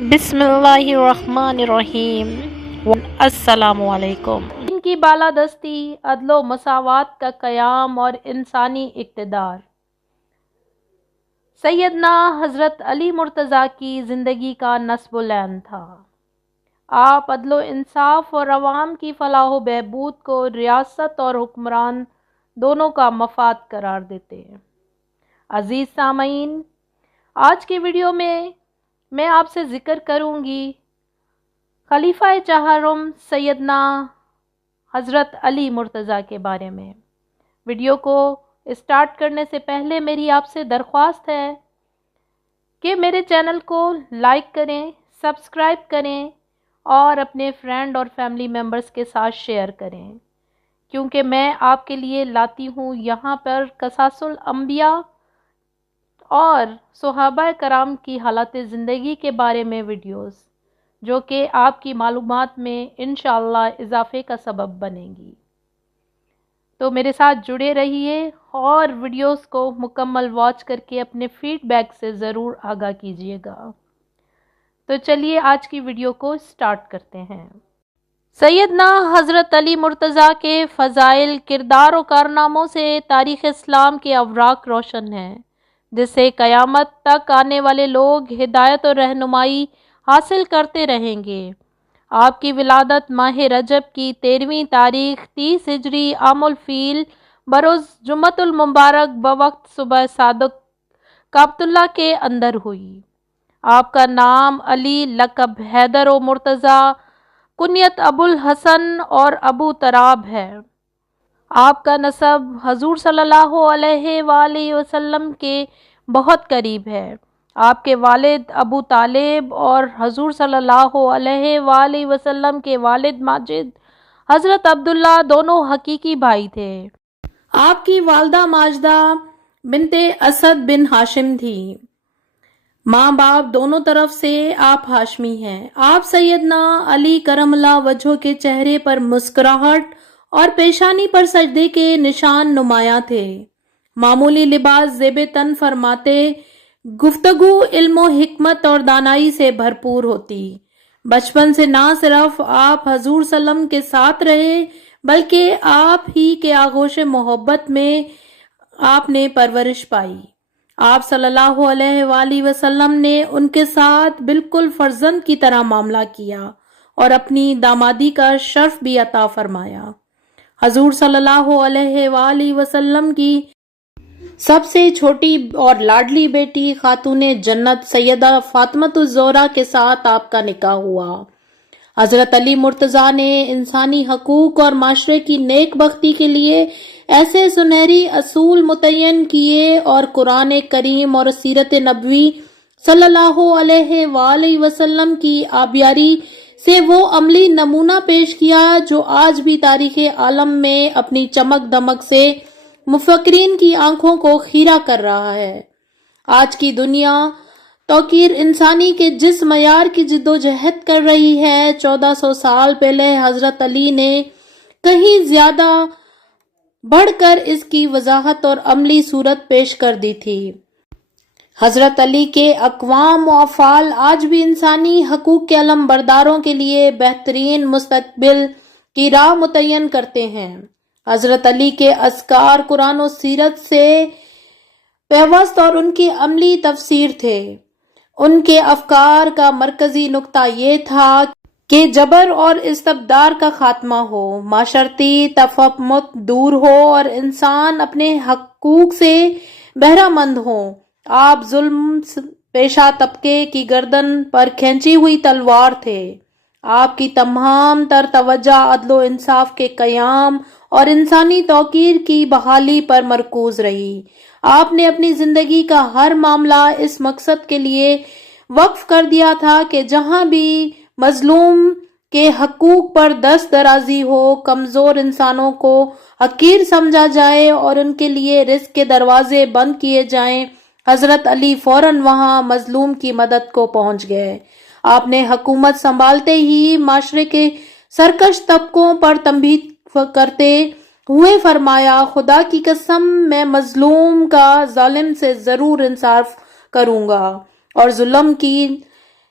بسم اللہ الرحمن الرحیم۔ السلام علیکم۔ ان کی بالادستی، عدل و مساوات کا قیام اور انسانی اقتدار۔ سیدنا حضرت علی مرتضیٰ کی زندگی کا نصب العین تھا۔ آپ عدل و انصاف اور عوام کی فلاح و بہبود کو ریاست اور حکمران دونوں کا مفاد قرار دیتے ہیں۔ عزیز سامعین، آج کے ویڈیو میں آپ سے ذکر کروں گی خلیفہ چہارم سیدنا حضرت علی مرتضیٰ کے بارے میں۔ ویڈیو کو اسٹارٹ کرنے سے پہلے میری آپ سے درخواست ہے کہ میرے چینل کو لائک کریں، سبسکرائب کریں اور اپنے فرینڈ اور فیملی ممبرز کے ساتھ شیئر کریں، کیونکہ میں آپ کے لیے لاتی ہوں یہاں پر قصص الانبیاء اور صحابہ کرام کی حالت زندگی کے بارے میں ویڈیوز، جو کہ آپ کی معلومات میں انشاءاللہ اضافے کا سبب بنے گی۔ تو میرے ساتھ جڑے رہیے اور ویڈیوز کو مکمل واچ کر کے اپنے فیڈ بیک سے ضرور آگاہ کیجیے گا۔ تو چلیے آج کی ویڈیو کو سٹارٹ کرتے ہیں۔ سیدنا حضرت علی مرتضیٰ کے فضائل، کردار و کارناموں سے تاریخ اسلام کے اوراق روشن ہیں، جس سے قیامت تک آنے والے لوگ ہدایت اور رہنمائی حاصل کرتے رہیں گے۔ آپ کی ولادت ماہ رجب کی 13ویں تاریخ 30 ہجری عام الفیل بروز جمعۃ المبارک بوقت صبح صادق کعبۃ اللہ کے اندر ہوئی۔ آپ کا نام علی، لقب حیدر و مرتضیٰ، کنیت ابو الحسن اور ابو تراب ہے۔ آپ کا نسب حضور صلی اللہ علیہ وآلہ وسلم کے بہت قریب ہے۔ آپ کے والد ابو طالب اور حضور صلی اللہ علیہ وآلہ وسلم کے والد ماجد حضرت عبداللہ دونوں حقیقی بھائی تھے۔ آپ کی والدہ ماجدہ بنت اسد بن ہاشم تھی۔ ماں باپ دونوں طرف سے آپ ہاشمی ہیں۔ آپ سیدنا علی کرم اللہ وجہہ کے چہرے پر مسکراہٹ اور پیشانی پر سجدے کے نشان نمایاں تھے۔ معمولی لباس زیب تن فرماتے، گفتگو علم و حکمت اور دانائی سے بھرپور ہوتی۔ بچپن سے نہ صرف آپ حضور صلی اللہ علیہ وسلم کے ساتھ رہے بلکہ آپ ہی کے آغوش محبت میں آپ نے پرورش پائی۔ آپ صلی اللہ علیہ وآلہ وسلم نے ان کے ساتھ بالکل فرزند کی طرح معاملہ کیا اور اپنی دامادی کا شرف بھی عطا فرمایا۔ حضور صلی اللہ علیہ وآلہ وسلم کی سب سے چھوٹی اور لاڈلی بیٹی خاتون جنت سیدہ فاطمۃ الزہرا کے ساتھ آپ کا نکاح ہوا۔ حضرت علی مرتضیٰ نے انسانی حقوق اور معاشرے کی نیک بختی کے لیے ایسے سنہری اصول متعین کیے اور قرآن کریم اور سیرت نبوی صلی اللہ علیہ وآلہ وسلم کی آبیاری سے وہ عملی نمونہ پیش کیا جو آج بھی تاریخ عالم میں اپنی چمک دمک سے مفکرین کی آنکھوں کو خیرہ کر رہا ہے۔ آج کی دنیا توقیر انسانی کے جس معیار کی جد و جہد کر رہی ہے، 1400 سال پہلے حضرت علی نے کہیں زیادہ بڑھ کر اس کی وضاحت اور عملی صورت پیش کر دی تھی۔ حضرت علی کے اقوام و افعال آج بھی انسانی حقوق کے علم برداروں کے لیے بہترین مستقبل کی راہ متعین کرتے ہیں۔ حضرت علی کے اذکار قرآن و سیرت سے پیوست اور ان کی عملی تفسیر تھے۔ ان کے افکار کا مرکزی نقطہ یہ تھا کہ جبر اور استبداد کا خاتمہ ہو، معاشرتی تفاہمات دور ہو اور انسان اپنے حقوق سے بہرہ مند ہوں۔ آپ ظلم پیشہ طبقے کی گردن پر کھینچی ہوئی تلوار تھے۔ آپ کی تمام تر توجہ عدل و انصاف کے قیام اور انسانی توقیر کی بحالی پر مرکوز رہی۔ آپ نے اپنی زندگی کا ہر معاملہ اس مقصد کے لیے وقف کر دیا تھا کہ جہاں بھی مظلوم کے حقوق پر دست درازی ہو، کمزور انسانوں کو حقیر سمجھا جائے اور ان کے لیے رزق کے دروازے بند کیے جائیں، حضرت علی فوراً وہاں مظلوم کی مدد کو پہنچ گئے۔ آپ نے حکومت سنبھالتے ہی معاشرے کے سرکش طبقوں پر تنبیہ کرتے ہوئے فرمایا، خدا کی قسم میں مظلوم کا ظالم سے ضرور انصاف کروں گا اور ظلم کی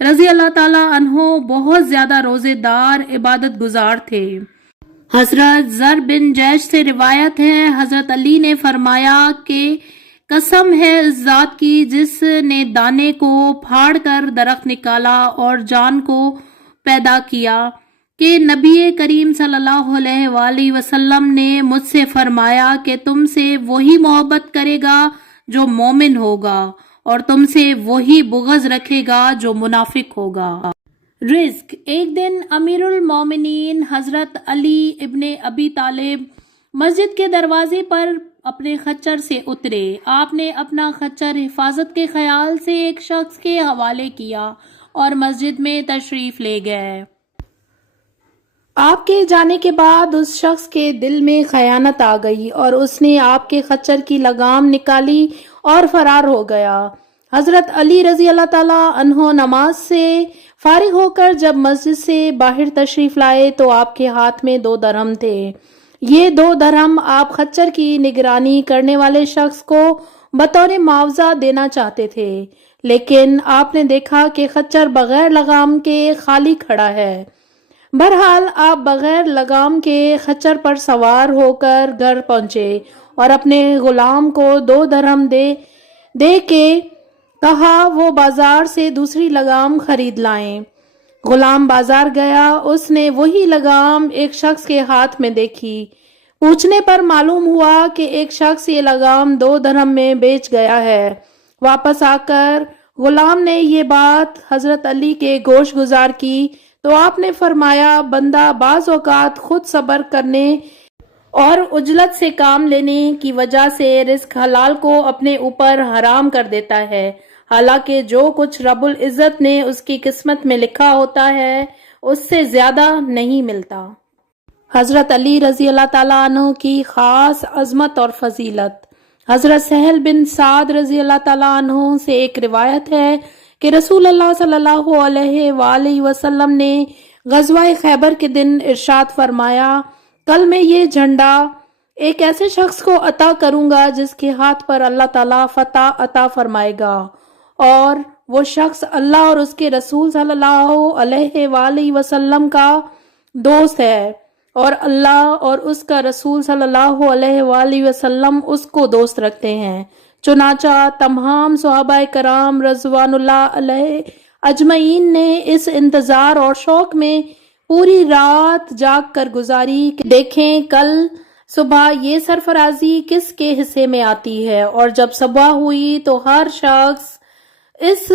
رضی اللہ تعالیٰ عنہ بہت زیادہ روزے دار عبادت گزار تھے۔ حضرت زر بن جیش سے روایت ہے، حضرت علی نے فرمایا کہ قسم ہے اس ذات کی جس نے دانے کو پھاڑ کر درخت نکالا اور جان کو پیدا کیا، کہ نبی کریم صلی اللہ علیہ وآلہ وسلم نے مجھ سے فرمایا کہ تم سے وہی محبت کرے گا جو مومن ہوگا اور تم سے وہی بغض رکھے گا جو منافق ہوگا۔ رزق۔ ایک دن امیر المومنین حضرت علی ابن ابی طالب مسجد کے دروازے پر اپنے خچر سے اترے۔ آپ نے اپنا خچر حفاظت کے خیال سے ایک شخص کے حوالے کیا اور مسجد میں تشریف لے گئے۔ آپ کے جانے کے بعد اس شخص کے دل میں خیانت آ گئی اور اس نے آپ کے خچر کی لگام نکالی اور فرار ہو گیا۔ حضرت علی رضی اللہ تعالیٰ عنہ نماز سے فارغ ہو کر جب مسجد سے باہر تشریف لائے تو آپ کے ہاتھ میں 2 درہم تھے۔ یہ 2 درہم آپ خچر کی نگرانی کرنے والے شخص کو بطور معاوضہ دینا چاہتے تھے، لیکن آپ نے دیکھا کہ خچر بغیر لگام کے خالی کھڑا ہے۔ بہرحال آپ بغیر لگام کے خچر پر سوار ہو کر گھر پہنچے اور اپنے غلام کو 2 درہم دے کے کہا وہ بازار سے دوسری لگام خرید لائیں۔ غلام بازار گیا، اس نے وہی لگام ایک شخص کے ہاتھ میں دیکھی۔ پوچھنے پر معلوم ہوا کہ ایک شخص یہ لگام 2 درہم میں بیچ گیا ہے۔ واپس آ کر غلام نے یہ بات حضرت علی کے گوش گزار کی تو آپ نے فرمایا بندہ بعض اوقات خود صبر کرنے اور عجلت سے کام لینے کی وجہ سے رزق حلال کو اپنے اوپر حرام کر دیتا ہے، حالانکہ جو کچھ رب العزت نے اس کی قسمت میں لکھا ہوتا ہے اس سے زیادہ نہیں ملتا۔ حضرت علی رضی اللہ تعالیٰ عنہ کی خاص عظمت اور فضیلت۔ حضرت سہل بن سعد رضی اللہ تعالیٰ عنہ سے ایک روایت ہے کہ رسول اللہ صلی اللہ علیہ وآلہ وسلم نے غزوہ خیبر کے دن ارشاد فرمایا، کل میں یہ جھنڈا ایک ایسے شخص کو عطا کروں گا جس کے ہاتھ پر اللہ تعالیٰ فتح عطا فرمائے گا، اور وہ شخص اللہ اور اس کے رسول صلی اللہ علیہ وآلہ وسلم کا دوست ہے اور اللہ اور اس کا رسول صلی اللہ علیہ وآلہ وسلم اس کو دوست رکھتے ہیں۔ چنانچہ تمام صحابہ کرام رضوان اللہ علیہ اجمعین نے اس انتظار اور شوق میں پوری رات جاگ کر گزاری کہ دیکھیں کل صبح یہ سرفرازی کس کے حصے میں آتی ہے، اور جب صبح ہوئی تو ہر شخص اس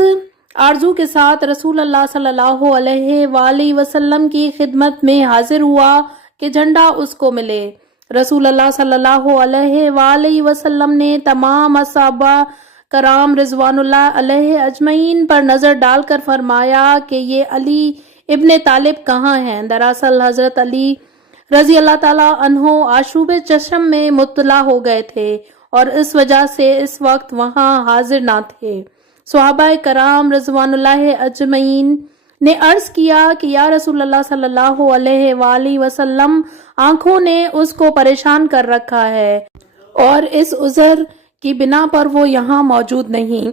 آرزو کے ساتھ رسول اللہ صلی اللہ علیہ وآلہ وسلم کی خدمت میں حاضر ہوا کہ جھنڈا اس کو ملے۔ رسول اللہ صلی اللہ علیہ وآلہ وسلم نے تمام صحابہ کرام رضوان اللہ علیہ اجمعین پر نظر ڈال کر فرمایا کہ یہ علی ابن طالب کہاں ہیں؟ دراصل حضرت علی رضی اللہ تعالیٰ عنہ آشوب چشم میں مبتلا ہو گئے تھے اور اس وجہ سے اس وقت وہاں حاضر نہ تھے۔ صحابہ کرام رضوان اللہ اجمعین نے عرض کیا کہ یا رسول اللہ صلی اللہ علیہ وآلہ وسلم، آنکھوں نے اس کو پریشان کر رکھا ہے اور اس عذر کی بنا پر وہ یہاں موجود نہیں۔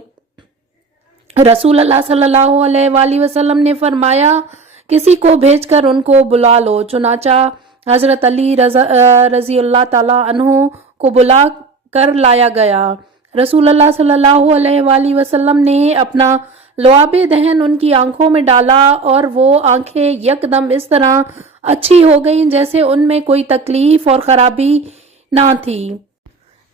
رسول اللہ صلی اللہ علیہ وآلہ وسلم نے فرمایا کسی کو بھیج کر ان کو بلا لو۔ چنانچہ حضرت علی رضی اللہ تعالیٰ عنہ کو بلا کر لایا گیا۔ رسول اللہ صلی اللہ علیہ وآلہ وسلم نے اپنا لعاب دہن ان کی آنکھوں میں ڈالا اور وہ آنکھیں یکدم اس طرح اچھی ہو گئیں جیسے ان میں کوئی تکلیف اور خرابی نہ تھی۔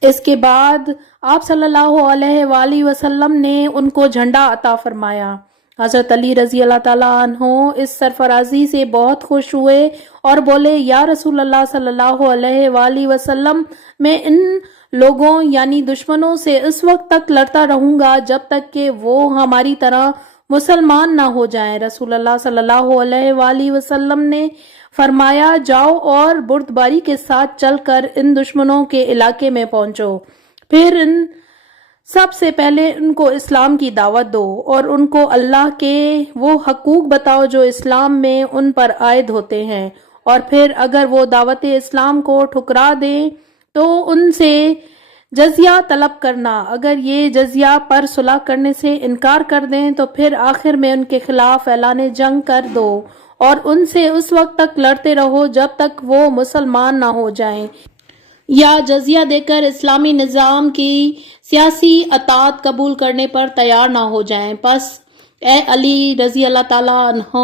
اس کے بعد آپ صلی اللہ علیہ وآلہ وسلم نے ان کو جھنڈا عطا فرمایا۔ حضرت علی رضی اللہ تعالیٰ عنہ اس سرفرازی سے بہت خوش ہوئے اور بولے یا رسول اللہ صلی اللہ علیہ وآلہ وسلم، میں ان لوگوں یعنی دشمنوں سے اس وقت تک لڑتا رہوں گا جب تک کہ وہ ہماری طرح مسلمان نہ ہو جائیں۔ رسول اللہ صلی اللہ علیہ وآلہ وسلم نے فرمایا جاؤ اور بردباری کے ساتھ چل کر ان دشمنوں کے علاقے میں پہنچو، پھر ان سب سے پہلے ان کو اسلام کی دعوت دو اور ان کو اللہ کے وہ حقوق بتاؤ جو اسلام میں ان پر عائد ہوتے ہیں، اور پھر اگر وہ دعوت اسلام کو ٹھکرا دیں تو ان سے جزیہ طلب کرنا، اگر یہ جزیہ پر صلح کرنے سے انکار کر دیں تو پھر آخر میں ان کے خلاف اعلان جنگ کر دو اور ان سے اس وقت تک لڑتے رہو جب تک وہ مسلمان نہ ہو جائیں یا جزیہ دے کر اسلامی نظام کی سیاسی اطاعت قبول کرنے پر تیار نہ ہو جائیں۔ پس اے علی رضی اللہ تعالیٰ عنہ،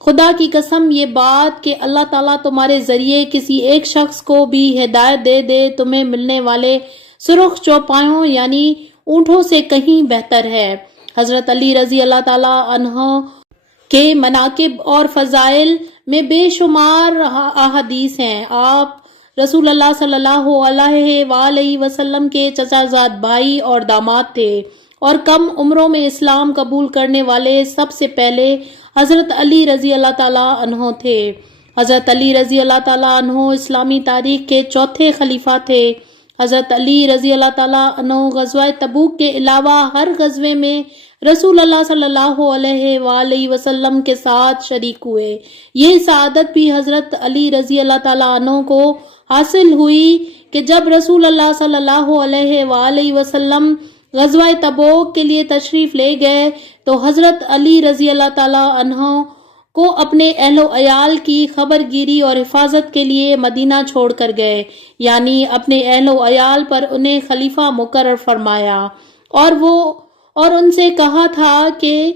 خدا کی قسم یہ بات کہ اللہ تعالیٰ تمہارے ذریعے کسی ایک شخص کو بھی ہدایت دے دے تمہیں ملنے والے سرخ چوپایوں یعنی اونٹوں سے کہیں بہتر ہے۔ حضرت علی رضی اللہ تعالیٰ عنہ کے مناقب اور فضائل میں بے شمار احادیث ہیں۔ آپ رسول اللہ صلی اللہ علیہ وآلہ وسلم کے چچا زاد بھائی اور داماد تھے اور کم عمروں میں اسلام قبول کرنے والے سب سے پہلے حضرت علی رضی اللہ تعالیٰ عنہ تھے۔ حضرت علی رضی اللہ تعالیٰ عنہ اسلامی تاریخ کے چوتھے خلیفہ تھے۔ حضرت علی رضی اللہ تعالیٰ عنہ غزوہ تبوک کے علاوہ ہر غزوے میں رسول اللہ صلی اللہ علیہ وآلہ وسلم کے ساتھ شریک ہوئے۔ یہ سعادت بھی حضرت علی رضی اللہ تعالیٰ عنہ کو حاصل ہوئی کہ جب رسول اللہ صلی اللہ علیہ وآلہ وسلم غزوہ تبوک کے لیے تشریف لے گئے تو حضرت علی رضی اللہ تعالیٰ عنہ کو اپنے اہل و عیال کی خبر گیری اور حفاظت کے لیے مدینہ چھوڑ کر گئے، یعنی اپنے اہل و عیال پر انہیں خلیفہ مقرر فرمایا اور ان سے کہا تھا کہ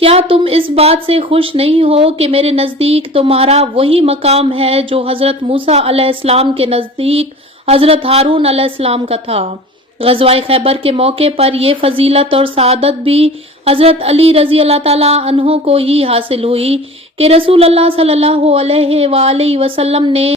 کیا تم اس بات سے خوش نہیں ہو کہ میرے نزدیک تمہارا وہی مقام ہے جو حضرت موسیٰ علیہ السلام کے نزدیک حضرت ہارون علیہ السلام کا تھا۔ غزوہ خیبر کے موقع پر یہ فضیلت اور سعادت بھی حضرت علی رضی اللہ تعالیٰ عنہ کو ہی حاصل ہوئی کہ رسول اللہ صلی اللہ علیہ وآلہ وسلم نے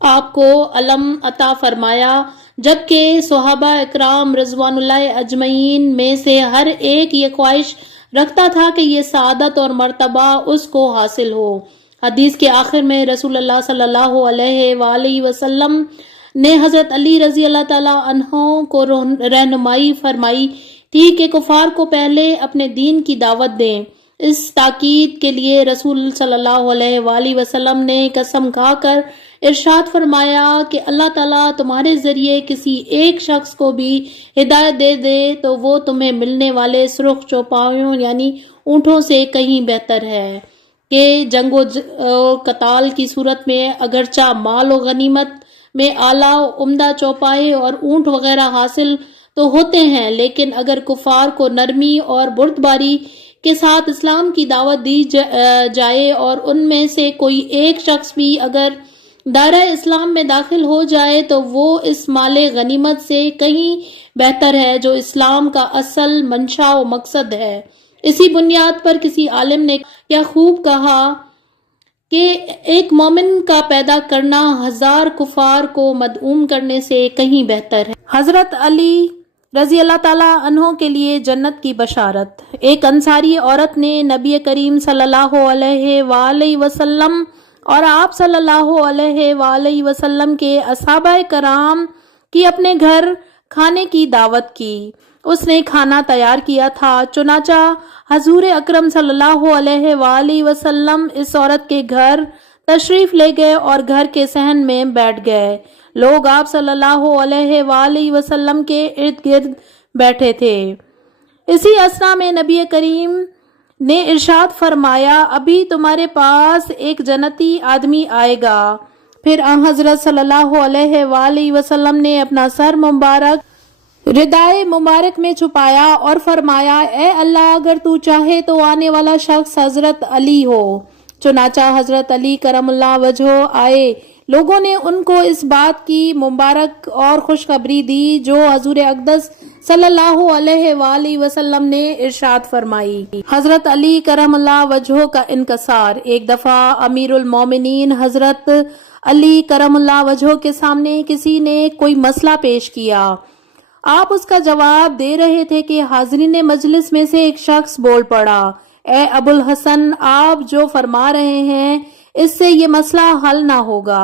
آپ کو علم عطا فرمایا، جبکہ صحابہ اکرام رضوان اللہ اجمعین میں سے ہر ایک یہ خواہش رکھتا تھا کہ یہ سعادت اور مرتبہ اس کو حاصل ہو۔ حدیث کے آخر میں رسول اللہ صلی اللہ علیہ وآلہ وسلم نے حضرت علی رضی اللہ تعالیٰ عنہ کو رہنمائی فرمائی تھی کہ کفار کو پہلے اپنے دین کی دعوت دیں۔ اس تاکید کے لیے رسول صلی اللہ علیہ وآلہ وسلم نے قسم کھا کر ارشاد فرمایا کہ اللہ تعالیٰ تمہارے ذریعے کسی ایک شخص کو بھی ہدایت دے دے تو وہ تمہیں ملنے والے سرخ چوپایوں یعنی اونٹوں سے کہیں بہتر ہے کہ جنگ و قتال کی صورت میں اگرچہ مال و غنیمت میں اعلیٰ عمدہ چوپائے اور اونٹ وغیرہ حاصل تو ہوتے ہیں، لیکن اگر کفار کو نرمی اور بردباری کے ساتھ اسلام کی دعوت دی جائے اور ان میں سے کوئی ایک شخص بھی اگر دائرہ اسلام میں داخل ہو جائے تو وہ اس مال غنیمت سے کہیں بہتر ہے جو اسلام کا اصل منشا و مقصد ہے۔ اسی بنیاد پر کسی عالم نے کیا خوب کہا کہ ایک مومن کا پیدا کرنا 1000 کفار کو مدعوم کرنے سے کہیں بہتر ہے۔ حضرت علی رضی اللہ تعالیٰ عنہ کے لیے جنت کی بشارت۔ ایک انصاری عورت نے نبی کریم صلی اللہ علیہ وآلہ وسلم اور آپ صلی اللہ علیہ وآلہ وسلم کے اصحابہ کرام کی اپنے گھر کھانے کی دعوت کی۔ اس نے کھانا تیار کیا تھا، چنانچہ حضور اکرم صلی اللہ علیہ وآلہ وسلم اس عورت کے گھر تشریف لے گئے اور گھر کے صحن میں بیٹھ گئے۔ لوگ آپ صلی اللہ علیہ وآلہ وسلم کے ارد گرد بیٹھے تھے۔ اسی اثنا میں نبی کریم نے ارشاد فرمایا، ابھی تمہارے پاس ایک جنتی آدمی آئے گا۔ پھر آن حضرت صلی اللہ علیہ وآلہ وسلم نے اپنا سر مبارک ردائے مبارک میں چھپایا اور فرمایا، اے اللہ اگر تو چاہے تو آنے والا شخص حضرت علی ہو۔ چنانچہ حضرت علی کرم اللہ وجہہ آئے۔ لوگوں نے ان کو اس بات کی مبارک اور خوشخبری دی جو حضور اقدس صلی اللہ علیہ وآلہ وسلم نے ارشاد فرمائی۔ حضرت علی کرم اللہ وجہہ کا انکسار۔ ایک دفعہ امیر المومنین حضرت علی کرم اللہ وجہہ کے سامنے کسی نے کوئی مسئلہ پیش کیا۔ آپ اس کا جواب دے رہے تھے کہ حاضرین مجلس میں سے ایک شخص بول پڑا، اے ابو الحسن، آپ جو فرما رہے ہیں اس سے یہ مسئلہ حل نہ ہوگا۔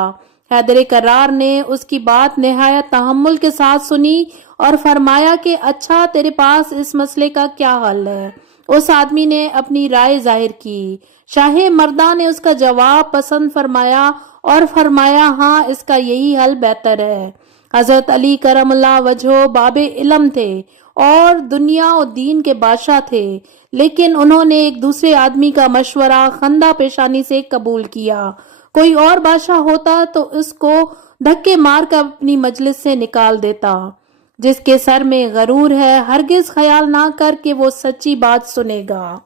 حیدر کرار نے اس کی بات نہایت تحمل کے ساتھ سنی اور فرمایا کہ اچھا تیرے پاس اس مسئلے کا کیا حل ہے؟ اس آدمی نے اپنی رائے ظاہر کی۔ شاہ مردہ نے اس کا جواب پسند فرمایا اور فرمایا، ہاں اس کا یہی حل بہتر ہے۔ حضرت علی کرم اللہ وجہ باب علم تھے اور دنیا اور دین کے بادشاہ تھے، لیکن انہوں نے ایک دوسرے آدمی کا مشورہ خندہ پیشانی سے قبول کیا۔ کوئی اور بادشاہ ہوتا تو اس کو دھکے مار کر اپنی مجلس سے نکال دیتا۔ جس کے سر میں غرور ہے ہرگز خیال نہ کر کہ وہ سچی بات سنے گا۔